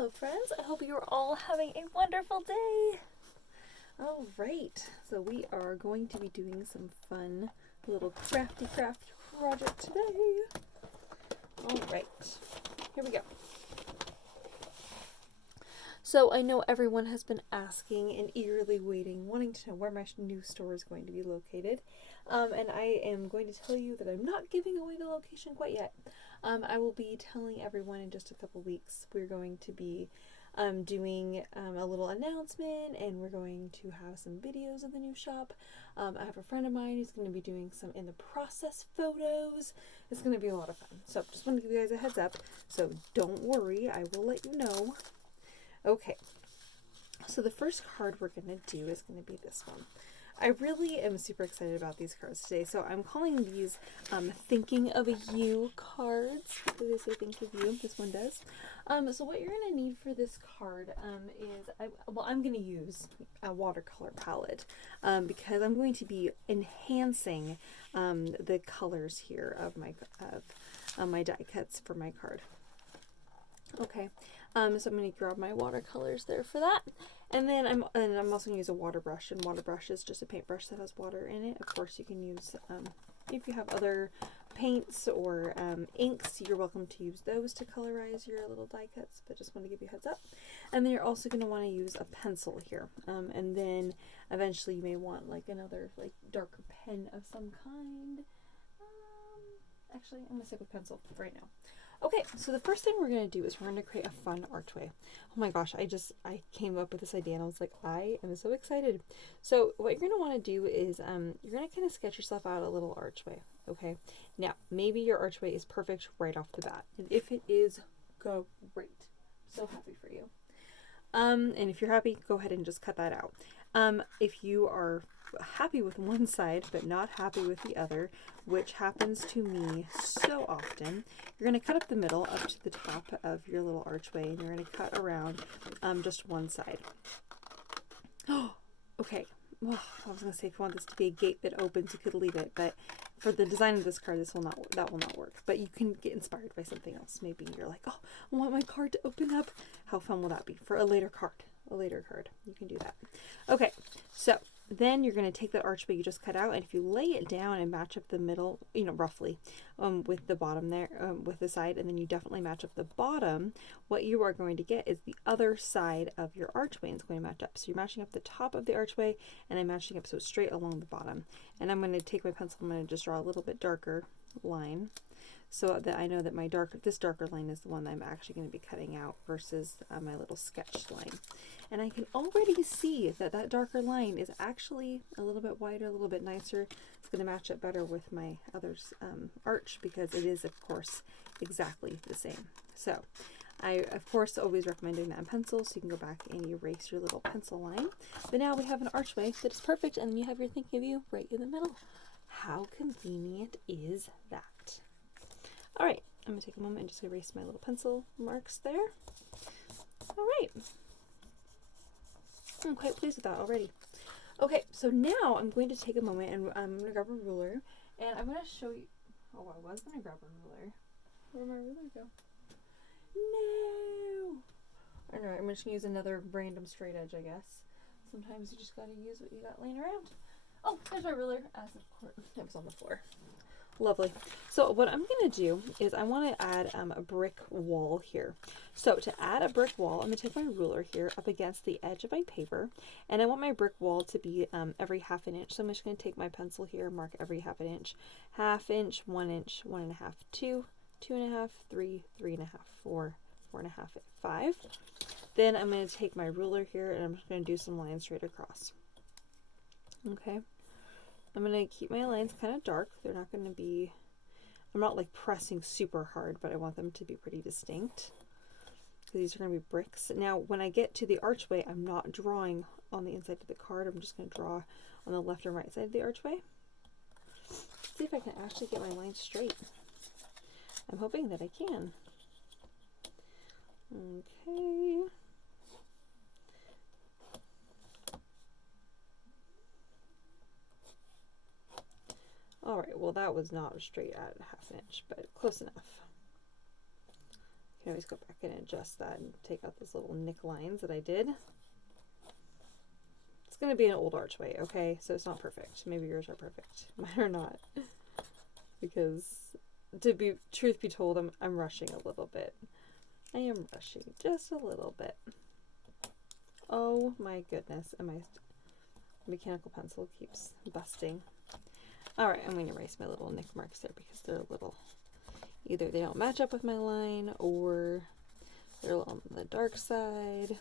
Hello friends, I hope you're all having a wonderful day. All right, so we are going to be doing some fun little crafty craft project today. All right, here we go. So I know everyone has been asking and eagerly waiting, wanting to know where my new store is going to be located. And I am going to tell you that I'm not giving away the location quite yet. I will be telling everyone in just a couple weeks. We're going to be doing a little announcement, and we're going to have some videos of the new shop. I have a friend of mine who's going to be doing some in the process photos. It's going to be a lot of fun. So just want to give you guys a heads up. So don't worry, I will let you know. Okay, so the first card we're going to do is going to be this one. I really am super excited about these cards today. So I'm calling these Thinking of You cards. They say think of you. This one does. So what you're going to need for this card is, I'm going to use a watercolor palette because I'm going to be enhancing the colors here of my die cuts for my card. Okay, so I'm going to grab my watercolors there for that. And then I'm also going to use a water brush, and water brush is just a paintbrush that has water in it. Of course, you can use, if you have other paints or inks, you're welcome to use those to colorize your little die cuts, but just want to give you a heads up. And then you're also going to want to use a pencil here. And then eventually you may want like another like darker pen of some kind. Actually, I'm going to stick with pencil right now. Okay, so the first thing we're going to do is we're going to create a fun archway. Oh my gosh, I came up with this idea and I was like, I am so excited. So what you're going to want to do is you're going to kind of sketch yourself out a little archway, okay? Now, maybe your archway is perfect right off the bat. And if it is, great. So happy for you. And if you're happy, go ahead and just cut that out. If you are happy with one side but not happy with the other, which happens to me so often, you're going to cut up the middle up to the top of your little archway, and you're going to cut around just one side. Oh, okay. Well, I was going to say if you want this to be a gate that opens, you could leave it, but for the design of this card, that will not work. But you can get inspired by something else. Maybe you're like, oh, I want my card to open up. How fun will that be for a later card? You can do that. Okay, so then you're going to take that archway you just cut out, and if you lay it down and match up the middle, roughly, with the bottom there, with the side, and then you definitely match up the bottom, what you are going to get is the other side of your archway, and it's going to match up. So you're matching up the top of the archway, and I'm matching up so it's straight along the bottom. And I'm going to take my pencil, I'm going to just draw a little bit darker line, so that I know that this darker line is the one that I'm actually going to be cutting out versus my little sketch line. And I can already see that that darker line is actually a little bit wider, a little bit nicer. It's going to match up better with my other arch because it is, of course, exactly the same. So I, of course, always recommend doing that in pencil, so you can go back and erase your little pencil line. But now we have an archway that is perfect, and then you have your Thinking of You right in the middle. How convenient is that? All right, I'm going to take a moment and just erase my little pencil marks there. All right. I'm quite pleased with that already. Okay, so now I'm going to take a moment and I'm going to grab a ruler, and I'm going to show you. Oh, I was going to grab a ruler. Where'd my ruler go? No! Alright, I'm just going to use another random straight edge, I guess. Sometimes you just got to use what you got laying around. Oh, there's my ruler. As of course, it was on the floor. Lovely. So what I'm going to do is I want to add a brick wall here. So to add a brick wall, I'm going to take my ruler here up against the edge of my paper, and I want my brick wall to be every half an inch. So I'm just going to take my pencil here, mark every half an inch, 1/2 inch, 1.5, 2, 2.5, 3, 3.5, 4, 4.5, 5. Then I'm going to take my ruler here and I'm just going to do some lines straight across. Okay. I'm going to keep my lines kind of dark. They're not going to be, I'm not like pressing super hard, but I want them to be pretty distinct. So these are going to be bricks. Now, when I get to the archway, I'm not drawing on the inside of the card. I'm just going to draw on the left and right side of the archway. Let's see if I can actually get my lines straight. I'm hoping that I can. Okay. Alright, well that was not straight at 1/2 inch, but close enough. You can always go back and adjust that and take out those little nick lines that I did. It's going to be an old archway, okay? So it's not perfect. Maybe yours are perfect. Mine are not. Because, truth be told, I'm rushing a little bit. I am rushing just a little bit. Oh my goodness. And my mechanical pencil keeps busting. Alright, I'm going to erase my little nick marks there because they're a little... Either they don't match up with my line, or they're a little on the dark side.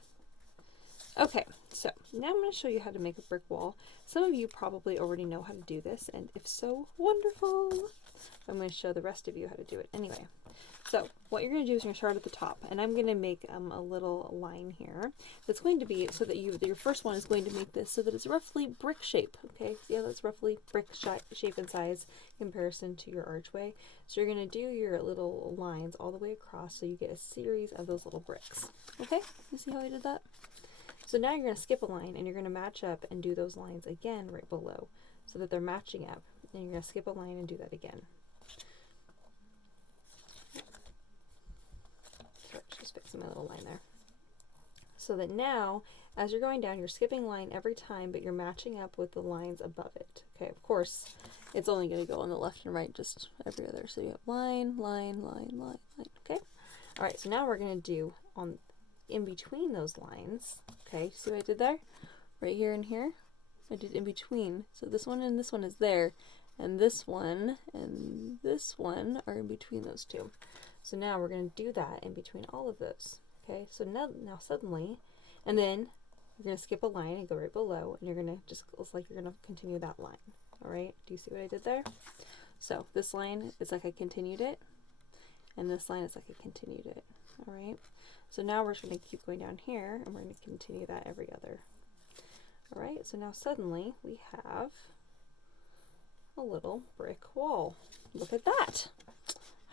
Okay, so now I'm going to show you how to make a brick wall. Some of you probably already know how to do this, and if so, wonderful! I'm going to show the rest of you how to do it anyway. So what you're going to do is you're going to start at the top, and I'm going to make a little line here that's going to be so that your first one is going to make this so that it's roughly brick shape. Okay, so yeah, that's roughly brick shape and size in comparison to your archway. So you're going to do your little lines all the way across so you get a series of those little bricks. Okay, you see how I did that? So now you're going to skip a line and you're going to match up and do those lines again right below so that they're matching up. And you're going to skip a line and do that again. Sorry, just fixing my little line there. So that now, as you're going down, you're skipping line every time, but you're matching up with the lines above it. Okay, of course, it's only going to go on the left and right, just every other. So you have line, line, line, line, line. Okay? All right, so now we're going to do in between those lines. Okay, see what I did there? Right here and here. I did in between. So this one and this one is there. And this one are in between those two. So now we're going to do that in between all of those. Okay, so now suddenly, and then you're going to skip a line and go right below, and you're going to just, it's like you're going to continue that line. All right, do you see what I did there? So this line is like I continued it, and this line is like I continued it. All right, so now we're just going to keep going down here, and we're going to continue that every other. All right, so now suddenly we have a little brick wall. Look at that.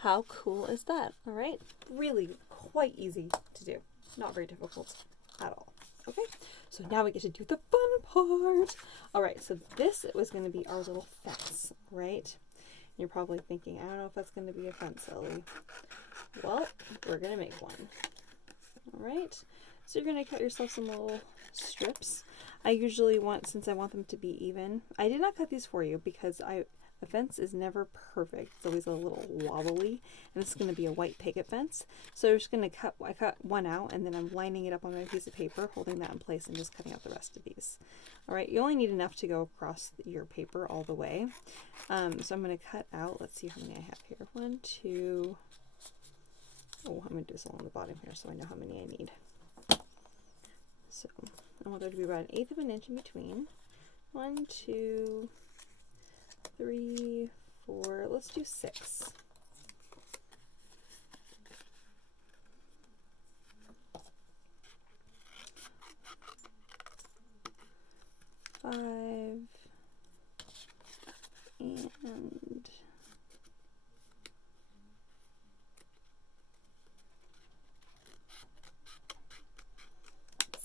How cool is that? All right, really quite easy to do. Not very difficult at all. Okay, so now we get to do the fun part. All right, so this was going to be our little fence, right? You're probably thinking, I don't know if that's going to be a fence, Ellie. Well, we're going to make one. All right, so you're going to cut yourself some little strips. I usually since I want them to be even, I did not cut these for you because a fence is never perfect. It's always a little wobbly, and this is going to be a white picket fence. So I'm just going to I cut one out, and then I'm lining it up on my piece of paper, holding that in place, and just cutting out the rest of these. All right, you only need enough to go across your paper all the way. So I'm going to cut out, let's see how many I have here. 1, 2, oh, I'm going to do this along the bottom here so I know how many I need. So I want there to be about 1/8 of an inch in between. 1, 2, 3, 4, let's do 6. Five and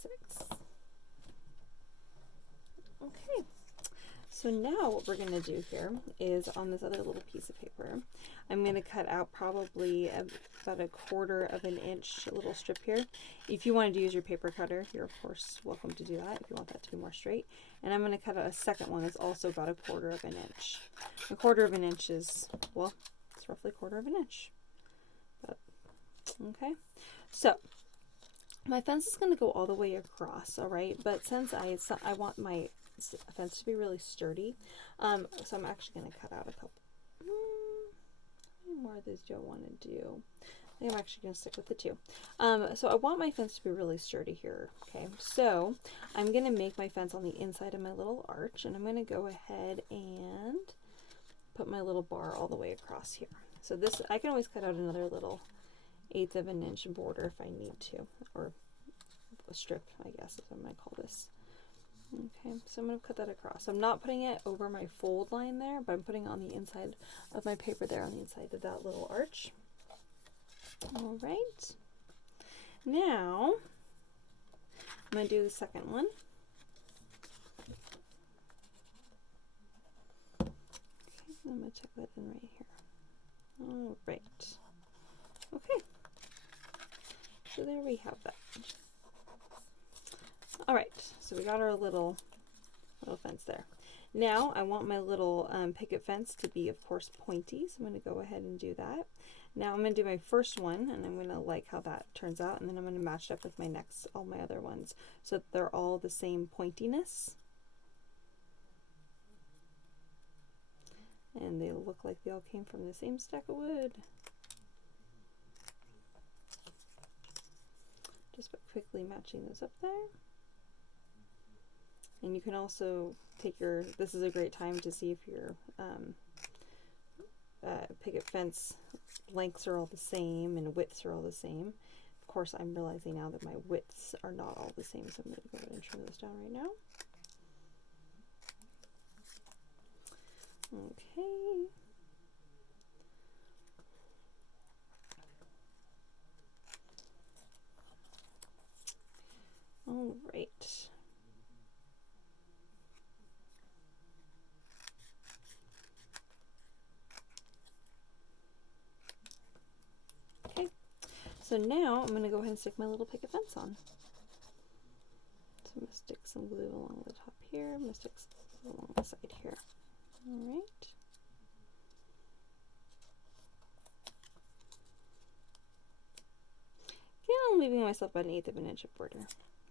6. Okay. So now what we're going to do here is on this other little piece of paper, I'm going to cut out probably about 1/4 of an inch little strip here. If you wanted to use your paper cutter, you're of course welcome to do that if you want that to be more straight. And I'm going to cut out a second one that's also about 1/4 of an inch. 1/4 of an inch is, well, it's roughly 1/4 of an inch. But, okay, so my fence is going to go all the way across, all right? But since I want my fence to be really sturdy, so I'm actually going to cut out a couple. How many more of these do I want to do? I think I'm actually going to stick with the 2. So I want my fence to be really sturdy here, okay? So I'm going to make my fence on the inside of my little arch, and I'm going to go ahead and put my little bar all the way across here. So this, I can always cut out another little 1/8 of an inch border if I need to, or a strip, I guess is what I'm going to call this. Okay, so I'm going to cut that across. I'm not putting it over my fold line there, but I'm putting it on the inside of my paper there, on the inside of that little arch. All right. Now, I'm going to do the second one. Okay, I'm going to check that in right here. All right. Okay. So there we have that. All right, so we got our little fence there. Now I want my little picket fence to be, of course, pointy, so I'm going to go ahead and do that. Now I'm going to do my first one, and I'm going to like how that turns out, and then I'm going to match it up with my all my other ones, so that they're all the same pointiness. And they look like they all came from the same stack of wood. Just by quickly matching those up there. And you can also take your, this is a great time to see if your picket fence lengths are all the same and widths are all the same. Of course, I'm realizing now that my widths are not all the same, so I'm going to go ahead and trim those down right now. Okay. All right. Okay. So now I'm going to go ahead and stick my little picket fence on. So I'm going to stick some glue along the top here. I'm going to stick some glue along the side here. All right. Again, I'm leaving myself about 1/8 of an inch of border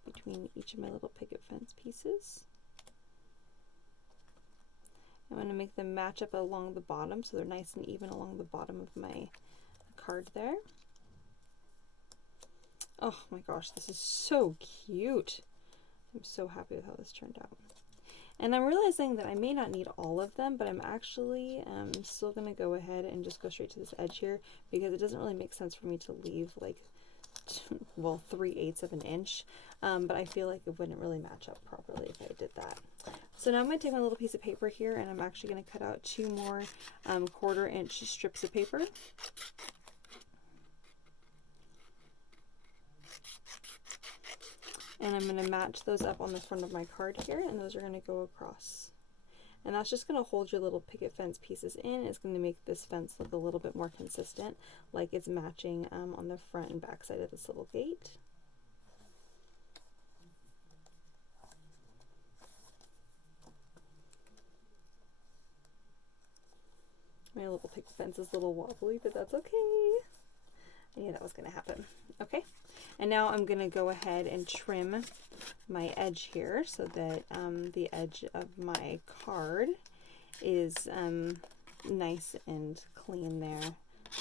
between each of my little picket fence pieces. I'm going to make them match up along the bottom so they're nice and even along the bottom of my card there. Oh my gosh, this is so cute. I'm so happy with how this turned out. And I'm realizing that I may not need all of them, but I'm actually still going to go ahead and just go straight to this edge here, because it doesn't really make sense for me to leave like, well, 3/8 of an inch, but I feel like it wouldn't really match up properly if I did that. So now I'm going to take my little piece of paper here, and I'm actually going to cut out 2 more 1/4 inch strips of paper. And I'm going to match those up on the front of my card here, and those are going to go across. And that's just going to hold your little picket fence pieces in. It's going to make this fence look a little bit more consistent, like it's matching on the front and back side of this little gate. My little picket fence is a little wobbly, but that's okay. I knew that was going to happen. Okay, and now I'm going to go ahead and trim my edge here so that the edge of my card is nice and clean there,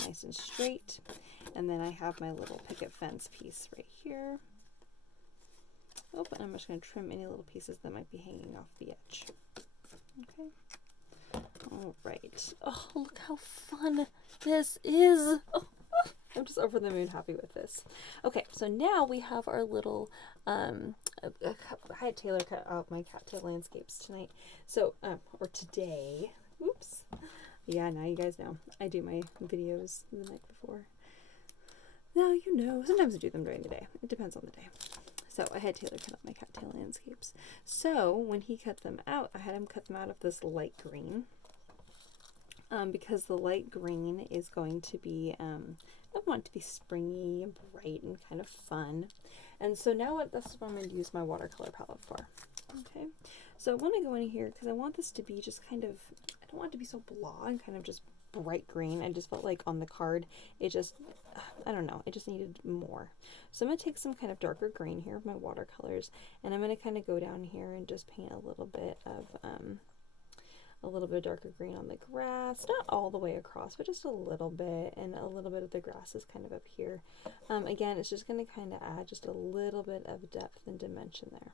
nice and straight. And then I have my little picket fence piece right here. Oh, and I'm just going to trim any little pieces that might be hanging off the edge. Okay. All right. Oh, look how fun this is. Oh, I'm just over the moon happy with this. Okay, so now we have our little, I had Taylor cut out my cattail landscapes tonight. So, or today. Oops. Yeah, now you guys know. I do my videos the night before. Now you know. Sometimes I do them during the day. It depends on the day. So I had Taylor cut out my cattail landscapes. So when he cut them out, I had him cut them out of this light green. Because the light green is going to be, I want it to be springy and bright and kind of fun. And so now that's what I'm going to use my watercolor palette for. Okay, so I want to go in here because I want this to be just kind of, I don't want it to be so blah and kind of just bright green. I just felt like on the card, it just, I don't know, it just needed more. So I'm going to take some kind of darker green here of my watercolors, and I'm going to kind of go down here and just paint a little bit of darker green on the grass, not all the way across, but just a little bit, and a little bit of the grass is kind of up here. Again, it's just going to kind of add just a little bit of depth and dimension there.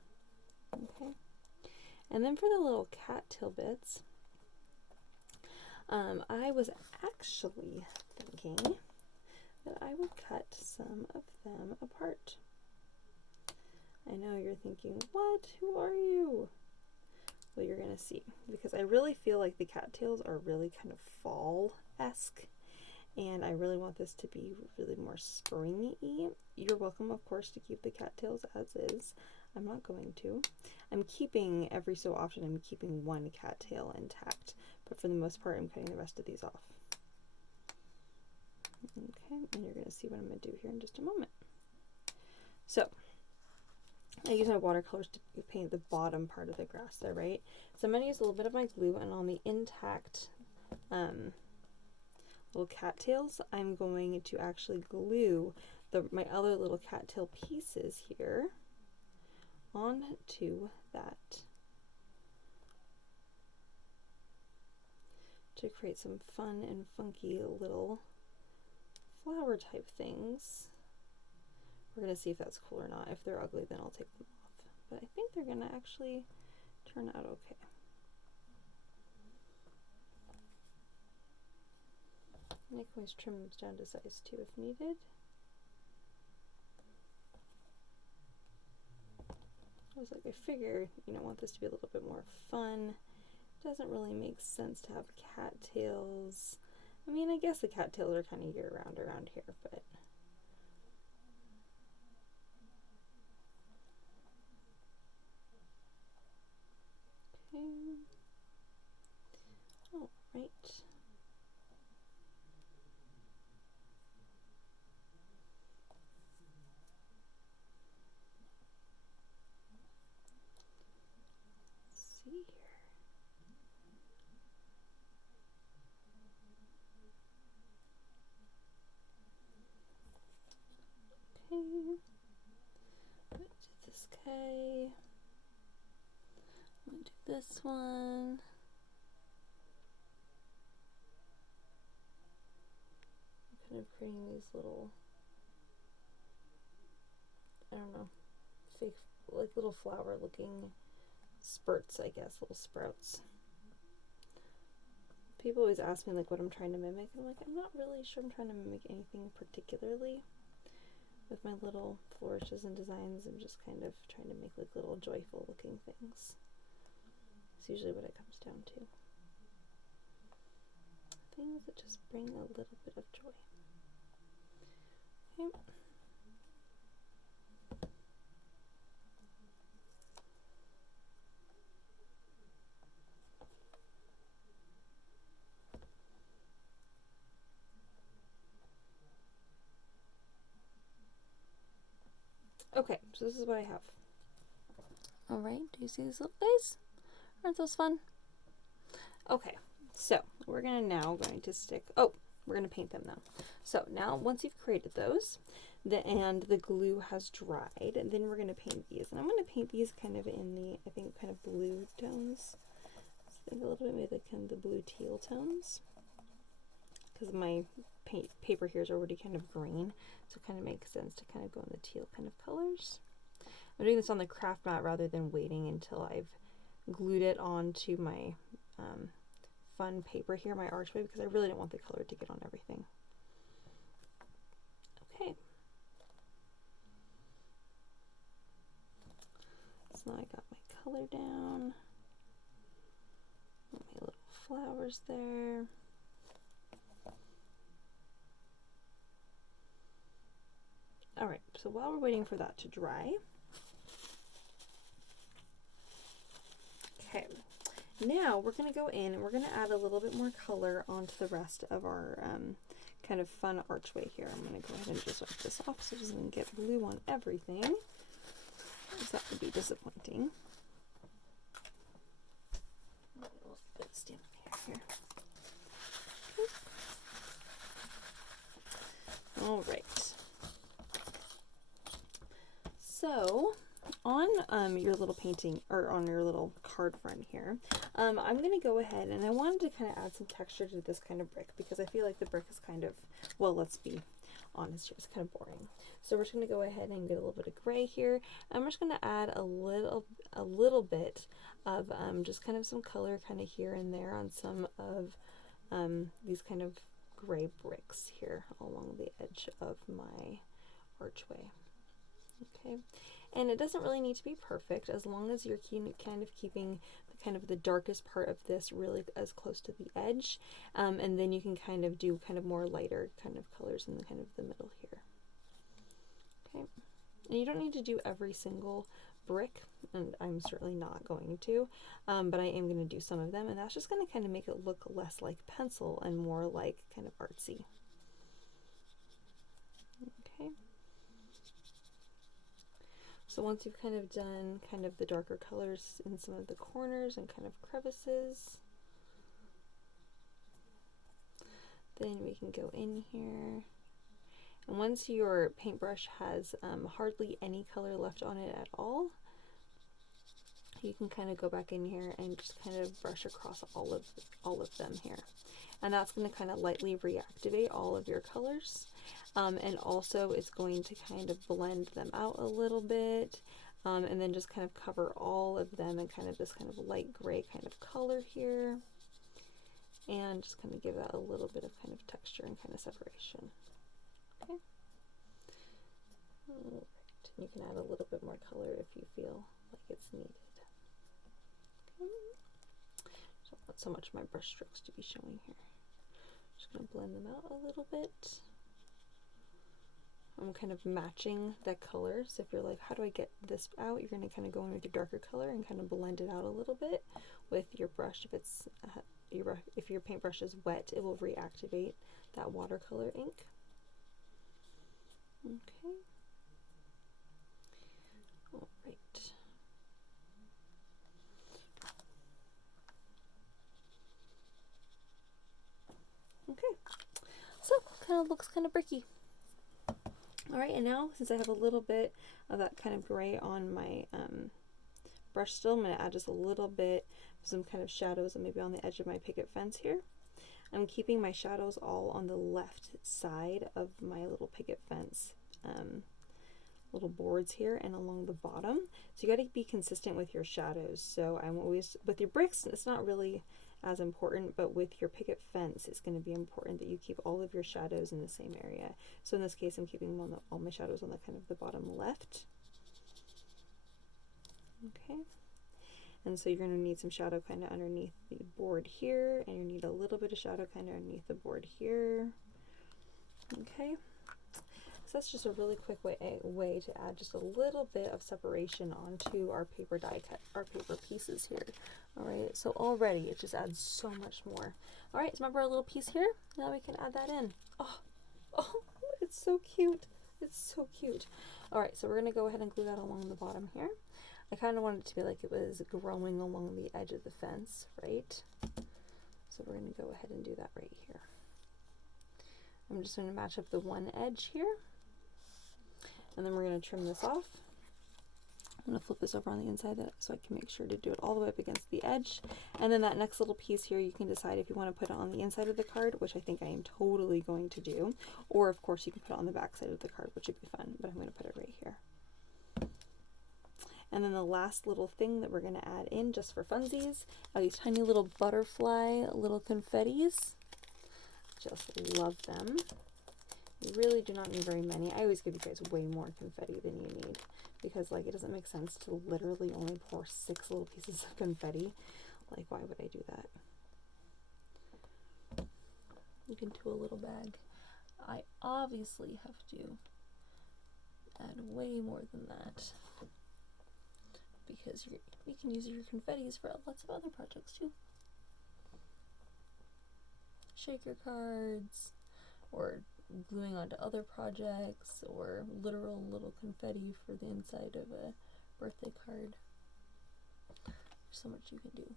Okay, and then for the little cattail bits, I was actually thinking that I would cut some of them apart. I know you're thinking, what? Who are you? Well, you're going to see, because I really feel like the cattails are really kind of fall-esque, and I really want this to be really more springy. You're welcome, of course, to keep the cattails as is. I'm not going to. I'm keeping, every so often, I'm keeping one cattail intact, but for the most part, I'm cutting the rest of these off. Okay, and you're going to see what I'm going to do here in just a moment. So I use my watercolors to paint the bottom part of the grass there, right? So I'm going to use a little bit of my glue, and on the intact little cattails, I'm going to actually glue my other little cattail pieces here onto that to create some fun and funky little flower type things. We're going to see if that's cool or not. If they're ugly, then I'll take them off. But I think they're going to actually turn out okay. And I can always trim them down to size 2 if needed. I was like, I figure, you know, I want this to be a little bit more fun. It doesn't really make sense to have cattails. I mean, I guess the cattails are kind of year-round around here, but okay. All right. Let's see here. Okay. I'm gonna do this guy. I'm gonna do this one. I'm kind of creating these little, I don't know, fake, like little flower looking spurts, I guess, little sprouts. People always ask me like what I'm trying to mimic, and I'm like, I'm not really sure I'm trying to mimic anything particularly with my little flourishes and designs. I'm just kind of trying to make like little joyful looking things. It's usually what it comes down to. Things that just bring a little bit of joy. Okay. Okay, so this is what I have. Alright, do you see these little guys? Aren't those fun? Okay, so we're going to stick, we're going to paint them now. So now once you've created those, and the glue has dried, then we're going to paint these. And I'm going to paint these kind of in the, I think, kind of blue tones. So I think a little bit maybe kind of the blue teal tones. Because my paper here is already kind of green, so it kind of makes sense to kind of go in the teal kind of colors. I'm doing this on the craft mat rather than waiting until I've glued it onto my fun paper here, my archway, because I really don't want the color to get on everything. Okay. So now I got my color down. My little flowers there. Alright, so while we're waiting for that to dry, okay, now we're going to go in and we're going to add a little bit more color onto the rest of our kind of fun archway here. I'm going to go ahead and just wipe this off so it doesn't get glue on everything, because that would be disappointing. A little bit of stamp here. All right. So on your little painting, or on your little card front here, I'm going to go ahead and I wanted to kind of add some texture to this kind of brick, because I feel like the brick is kind of, well, let's be honest here, it's kind of boring. So we're just going to go ahead and get a little bit of gray here. I'm just going to add a little bit of just kind of some color kind of here and there on some of these kind of gray bricks here along the edge of my archway. Okay, and it doesn't really need to be perfect, as long as you're kind of keeping the darkest part of this really as close to the edge, and then you can kind of do kind of more lighter kind of colors in the kind of the middle here. Okay, and you don't need to do every single brick, and I'm certainly not going to, but I am going to do some of them, and that's just going to kind of make it look less like pencil and more like kind of artsy. Okay. So once you've kind of done kind of the darker colors in some of the corners and kind of crevices, then we can go in here. And once your paintbrush has hardly any color left on it at all, you can kind of go back in here and just kind of brush across all of them here. And that's going to kind of lightly reactivate all of your colors. And also it's going to kind of blend them out a little bit. And then just kind of cover all of them in kind of this kind of light gray kind of color here. And just kind of give that a little bit of kind of texture and kind of separation. Okay. All right. You can add a little bit more color if you feel like it's needed. Okay. Don't want so much of my brush strokes to be showing here. Just going to blend them out a little bit. I'm kind of matching that color, so if you're like, how do I get this out? You're going to kind of go in with your darker color and kind of blend it out a little bit with your brush. If it's if your paintbrush is wet, it will reactivate that watercolor ink. Okay. All right. Okay. So, kind of looks kind of bricky. Alright, and now since I have a little bit of that kind of gray on my brush still, I'm going to add just a little bit of some kind of shadows and maybe on the edge of my picket fence here. I'm keeping my shadows all on the left side of my little picket fence little boards here and along the bottom. So you got to be consistent with your shadows. So I'm always, with your bricks, it's not really as important, but with your picket fence, it's going to be important that you keep all of your shadows in the same area. So in this case, I'm keeping all my shadows on the kind of the bottom left. Okay. And so you're going to need some shadow kind of underneath the board here, and you need a little bit of shadow kind of underneath the board here. Okay. So that's just a really quick way to add just a little bit of separation onto our paper die cut, our paper pieces here. All right, so already it just adds so much more. All right, so remember our little piece here? Now we can add that in. Oh, it's so cute. It's so cute. All right, so we're gonna go ahead and glue that along the bottom here. I kind of wanted it to be like it was growing along the edge of the fence, right? So we're gonna go ahead and do that right here. I'm just gonna match up the one edge here. And then we're going to trim this off. I'm going to flip this over on the inside so I can make sure to do it all the way up against the edge. And then that next little piece here, you can decide if you want to put it on the inside of the card, which I think I am totally going to do. Or of course you can put it on the back side of the card, which would be fun, but I'm going to put it right here. And then the last little thing that we're going to add in just for funsies are these tiny little butterfly little confettis. Just love them. You really do not need very many. I always give you guys way more confetti than you need because like it doesn't make sense to literally only pour 6 little pieces of confetti. Like why would I do that? You can do a little bag. I obviously have to add way more than that because you can use your confettis for lots of other projects too. Shaker cards, or gluing onto other projects, or literal little confetti for the inside of a birthday card. There's so much you can do.